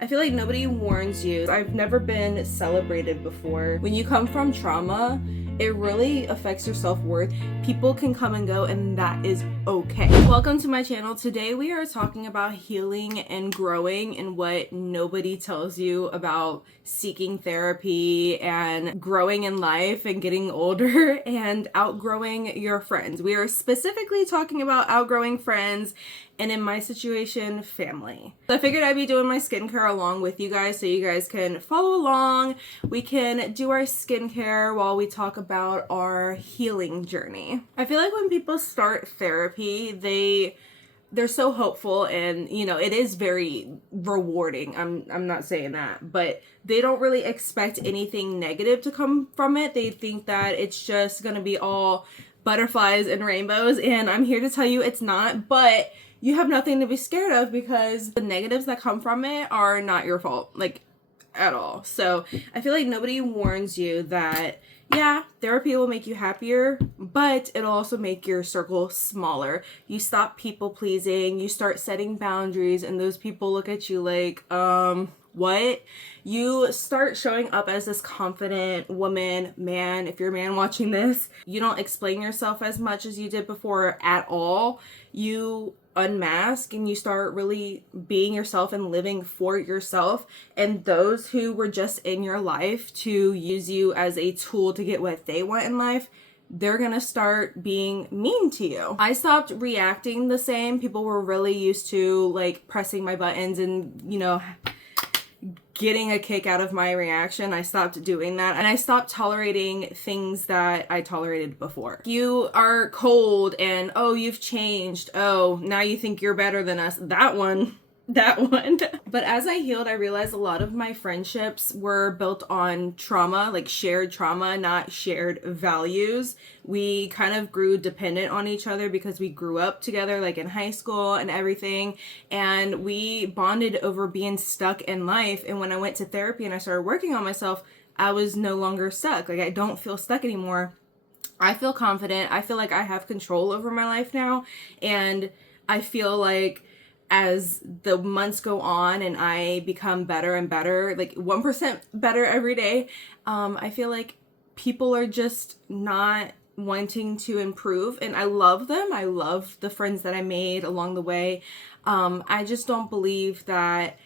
I feel like nobody warns you. I've never been celebrated before. When you come from trauma, it really affects your self-worth. People can come and go, and that is okay. Welcome to my channel. Today we are talking about healing and growing and what nobody tells you about seeking therapy and growing in life and getting older and outgrowing your friends. We are specifically talking about outgrowing friends, and in my situation, family. So I figured I'd be doing my skincare along with you guys so you guys can follow along. We can do our skincare while we talk about our healing journey. I feel like when people start therapy, they're so hopeful, and it is very rewarding. I'm not saying that, but they don't really expect anything negative to come from it. They think that it's just gonna be all butterflies and rainbows, and I'm here to tell you it's not. But you have nothing to be scared of, because the negatives that come from it are not your fault, like, at all. So I feel like nobody warns you that, yeah, therapy will make you happier, but it'll also make your circle smaller. You stop people pleasing, you start setting boundaries, and those people look at you like, what? You start showing up as this confident woman, man. If you're a man watching this, you don't explain yourself as much as you did before at all. You unmask and you start really being yourself and living for yourself. And those who were just in your life to use you as a tool to get what they want in life, they're gonna start being mean to you. I stopped reacting the same. People were really used to like pressing my buttons and, getting a kick out of my reaction. I stopped doing that, and I stopped tolerating things that I tolerated before. You are cold, and oh, you've changed. Oh, now you think you're better than us. That one. But as I healed, I realized a lot of my friendships were built on trauma, like shared trauma, not shared values. We kind of grew dependent on each other because we grew up together, like in high school and everything. And we bonded over being stuck in life. And when I went to therapy and I started working on myself, I was no longer stuck. Like, I don't feel stuck anymore. I feel confident. I feel like I have control over my life now. And I feel like as the months go on and I become better and better, like 1% better every day, I feel like people are just not wanting to improve, and I love them. I love the friends that I made along the way. I just don't believe that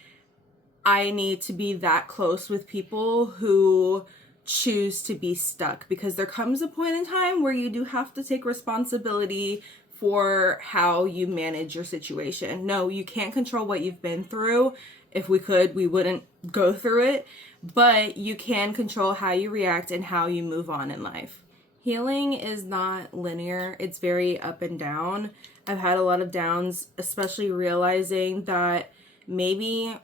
I need to be that close with people who choose to be stuck, because there comes a point in time where you do have to take responsibility for how you manage your situation. No, you can't control what you've been through. If we could, we wouldn't go through it, but you can control how you react and how you move on in life. Healing is not linear. It's very up and down. I've had a lot of downs, especially realizing that maybe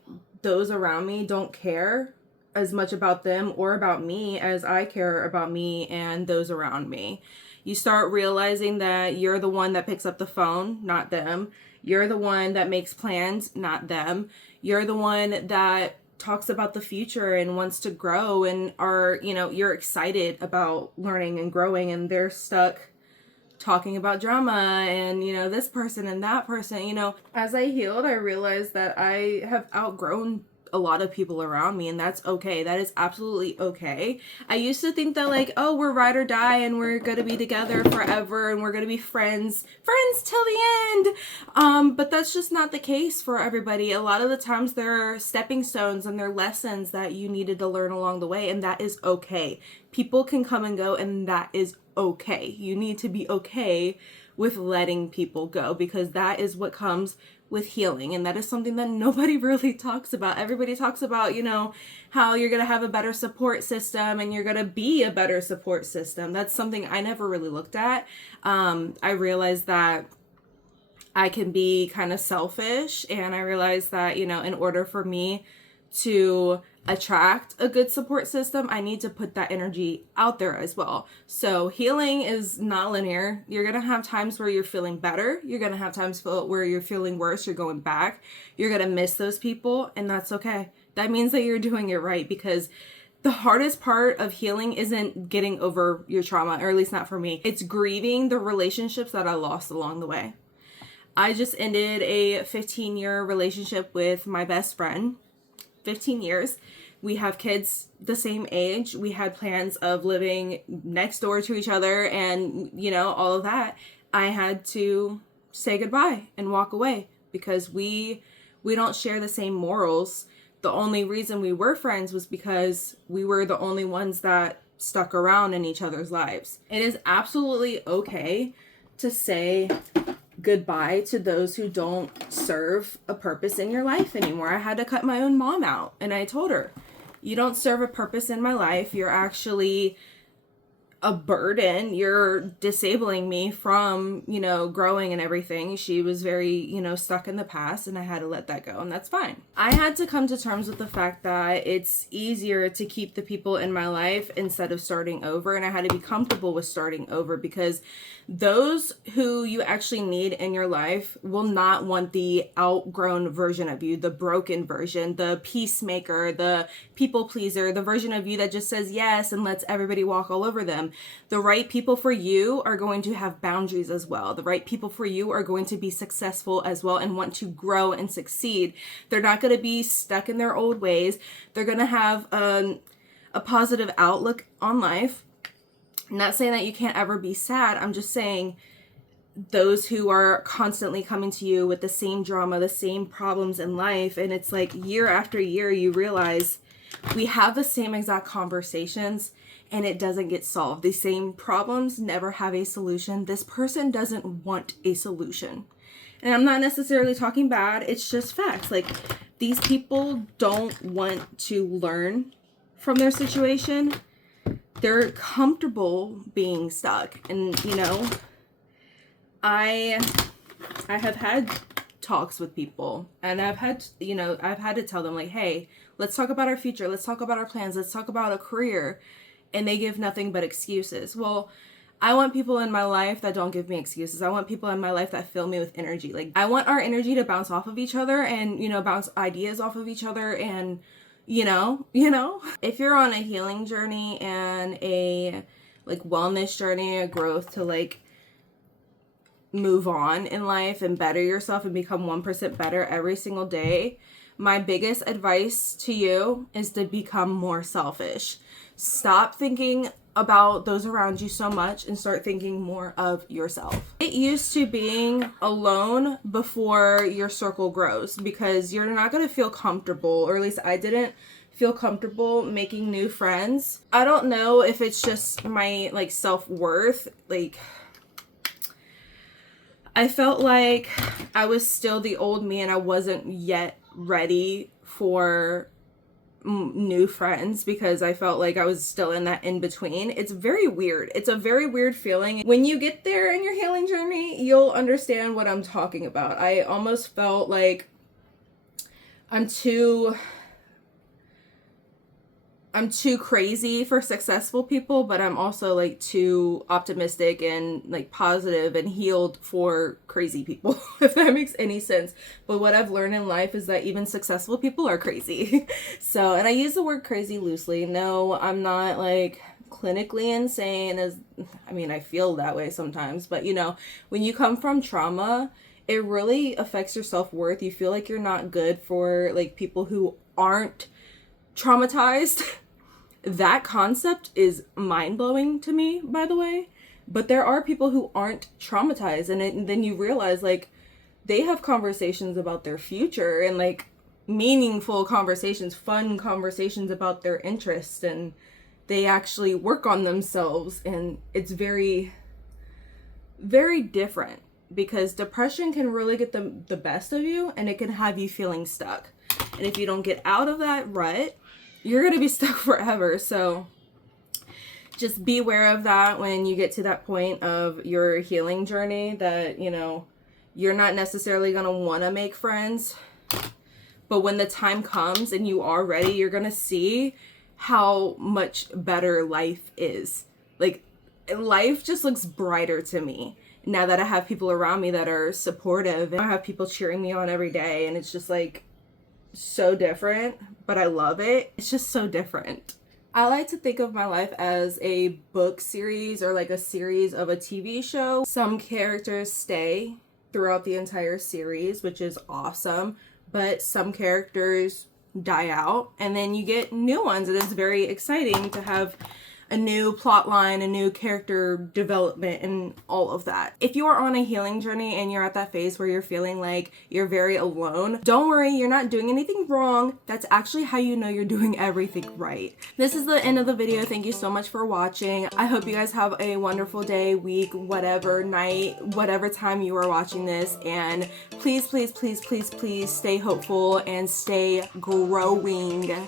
those around me don't care as much about them or about me as I care about me and those around me. You start realizing that you're the one that picks up the phone, not them. You're the one that makes plans, not them. You're the one that talks about the future and wants to grow and you're excited about learning and growing, and they're stuck talking about drama and, this person and that person. As I healed, I realized that I have outgrown a lot of people around me, and that's okay. That is absolutely okay. I used to think that like, oh, we're ride or die and we're gonna be together forever and we're gonna be friends till the end. But that's just not the case for everybody. A lot of the times there are stepping stones and there are lessons that you needed to learn along the way, and that is okay. People can come and go, and that is okay. You need to be okay with letting people go, because that is what comes with healing. And that is something that nobody really talks about. Everybody talks about, how you're going to have a better support system and you're going to be a better support system. That's something I never really looked at. I realized that I can be kind of selfish, and I realized that, in order for me to attract a good support system, I need to put that energy out there as well. So healing is not linear. You're going to have times where you're feeling better. You're going to have times where you're feeling worse. You're going back. You're going to miss those people, and that's okay. That means that you're doing it right, because the hardest part of healing isn't getting over your trauma, or at least not for me. It's grieving the relationships that I lost along the way. I just ended a 15-year relationship with my best friend. 15 years. We have kids the same age. We had plans of living next door to each other and, you know, all of that. I had to say goodbye and walk away because we don't share the same morals. The only reason we were friends was because we were the only ones that stuck around in each other's lives. It is absolutely okay to say goodbye to those who don't serve a purpose in your life anymore. I had to cut my own mom out, and I told her, you don't serve a purpose in my life. You're actually a burden. You're disabling me from, you know, growing and everything. She was very, you know, stuck in the past, and I had to let that go, and that's fine. I had to come to terms with the fact that it's easier to keep the people in my life instead of starting over, and I had to be comfortable with starting over because those who you actually need in your life will not want the outgrown version of you, the broken version, the peacemaker, the people pleaser, the version of you that just says yes and lets everybody walk all over them. The right people for you are going to have boundaries as well. The right people for you are going to be successful as well and want to grow and succeed. They're not going to be stuck in their old ways. They're going to have a positive outlook on life. I'm not saying that you can't ever be sad. I'm just saying those who are constantly coming to you with the same drama, the same problems in life, and it's like year after year you realize we have the same exact conversations and it doesn't get solved. The same problems never have a solution. This person doesn't want a solution. And I'm not necessarily talking bad. It's just facts. Like, these people don't want to learn from their situation. They're comfortable being stuck. And, you know, I have had talks with people, and I've had to tell them, like, hey, let's talk about our future. Let's talk about our plans. Let's talk about a career. And they give nothing but excuses. Well, I want people in my life that don't give me excuses. I want people in my life that fill me with energy. Like, I want our energy to bounce off of each other and, you know, bounce ideas off of each other. And, you know, if you're on a healing journey and a, like, wellness journey, a growth to, like, move on in life and better yourself and become 1% better every single day, my biggest advice to you is to become more selfish. Stop thinking about those around you so much and start thinking more of yourself. Get used to being alone before your circle grows, because you're not going to feel comfortable, or at least I didn't feel comfortable making new friends. I don't know if it's just my, like, self-worth. Like, I felt like I was still the old me and I wasn't yet ready for new friends because I felt like I was still in that in between. It's very weird. It's a very weird feeling. When you get there in your healing journey, you'll understand what I'm talking about. I almost felt like I'm too crazy for successful people, but I'm also, like, too optimistic and, like, positive and healed for crazy people, if that makes any sense. But what I've learned in life is that even successful people are crazy. So, and I use the word crazy loosely. No, I'm not, like, clinically insane, I feel that way sometimes, but, you know, when you come from trauma, it really affects your self-worth. You feel like you're not good for, like, people who aren't traumatized. That concept is mind-blowing to me, by the way. But there are people who aren't traumatized, and then you realize, like, they have conversations about their future and, like, meaningful conversations, fun conversations about their interests, and they actually work on themselves, and it's very, very different, because depression can really get the best of you, and it can have you feeling stuck. And if you don't get out of that rut, you're going to be stuck forever. So just be aware of that when you get to that point of your healing journey, that, you know, you're not necessarily going to want to make friends. But when the time comes and you are ready, you're going to see how much better life is. Like, life just looks brighter to me now that I have people around me that are supportive, and I have people cheering me on every day, and it's just, like, so different, but I love it. It's just so different. I like to think of my life as a book series, or like a series of a TV show. Some characters stay throughout the entire series, which is awesome, but some characters die out, and then you get new ones, and it's very exciting to have a new plot line, a new character development, and all of that. If you are on a healing journey and you're at that phase where you're feeling like you're very alone, don't worry, you're not doing anything wrong. That's actually how you know you're doing everything right. This is the end of the video. Thank you so much for watching. I hope you guys have a wonderful day, week, whatever, night, whatever time you are watching this, and please, please, please, please, please stay hopeful and stay growing.